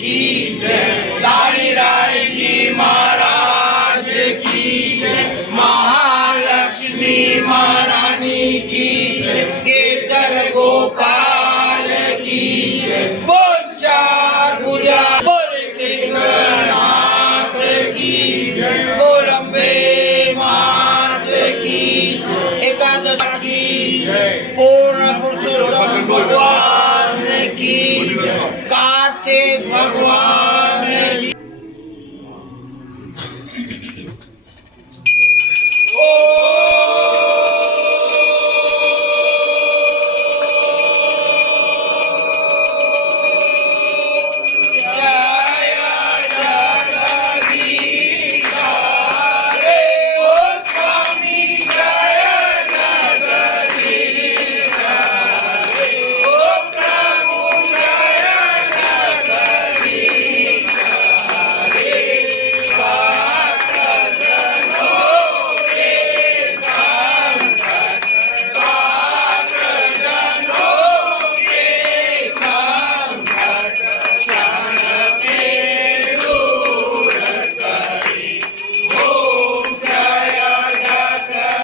की जय, दानी राय जी महाराज की जय, महालक्ष्मी महारानी की जय, केतर गोपाल की जय, बोल चार भुजा बोल कृष्णनाथ की जय, बोल अम्बे मात की एकादश की पूर्ण पुरुषोत्तम भगवान की कार्तिक भगवान